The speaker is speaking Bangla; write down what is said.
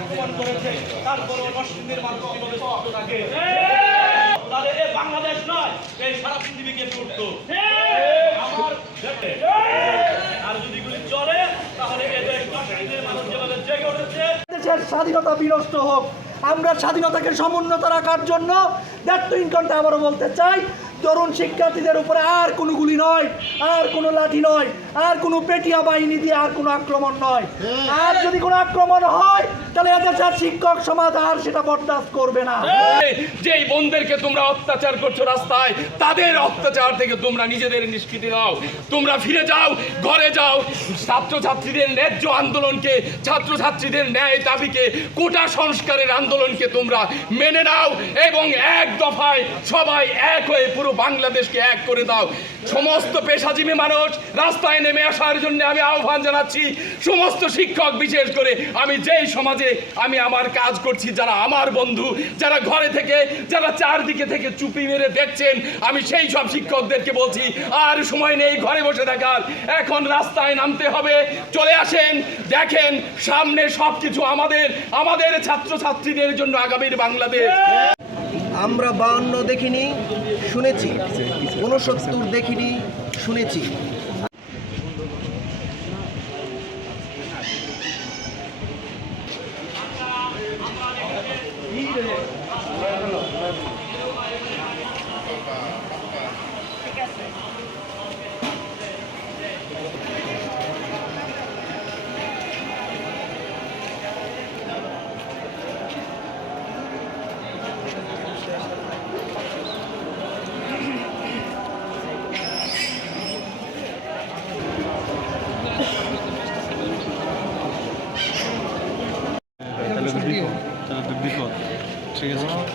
আক্রমণ করেছে। তারপরও নরসিংদীর মানুষ কীভাবে সুস্থ থাকে তাহলে এ বাংলাদেশ নয় এই সারা পৃথিবীকে করতো আমার আর যদি এগুলি চলে, তাহলে এ দেশ নরসিংদীর মানুষ যেভাবে জেগে উঠেছে। দেশের স্বাধীনতা বিনষ্ট হোক। আমরা স্বাধীনতাকে সমুন্নত রাখার জন্য দ্যাট টু ইনকমটা আবারও বলতে চাই, তরুণ শিক্ষার্থীদের উপরে আর কোনো গুলি নয়, আর কোনো লাঠি নয়, আর কোনো পেটিয়া বাহিনী দিয়ে আর কোনো আক্রমণ নয়। আর যদি কোনো আক্রমণ হয় তাহলে এদেশের শিক্ষক সমাজ আর সেটা বরদাস্ত করবে না। যেই বোনদেরকে তোমরা অত্যাচার করছ রাস্তায়, তাদের অত্যাচার থেকে তোমরা নিজেদের নিষ্কৃতি নাও। তোমরা ফিরে যাও, ঘরে যাও। ছাত্রছাত্রীদের ন্যায্য আন্দোলনকে, ছাত্রছাত্রীদের ন্যায় দাবিকে, কোটা সংস্কারের আন্দোলনকে তোমরা মেনে নাও এবং এক দফায় সবাই এক হয়ে পুরো বাংলাদেশকে এক করে দাও। সমস্ত পেশাজীবী মানুষ রাস্তায় নেমে আসার জন্য আমি আহ্বান জানাচ্ছি, সমস্ত শিক্ষক বিশেষ করে, আমি যেই সমাজে আমি আমার কাজ করছি, যারা আমার বন্ধু, যারা ঘরে থেকে, যারা চারদিকে থেকে চুপি মেরে দেখছেন, আমি সেই সব শিক্ষকদেরকে বলছি, আর সময় নেই, ঘরে বসে থাকার। এখন রাস্তায় নামতে হবে, চলে আসেন, দেখেন, সামনে সব কিছু আমাদের আমাদের ছাত্রছাত্রীদের জন্য আগামীর বাংলাদেশ। আমরা বাউন্ন দেখিনি, শুনেছি, ঊনসত্তর দেখিনি, শুনেছি। 측에서.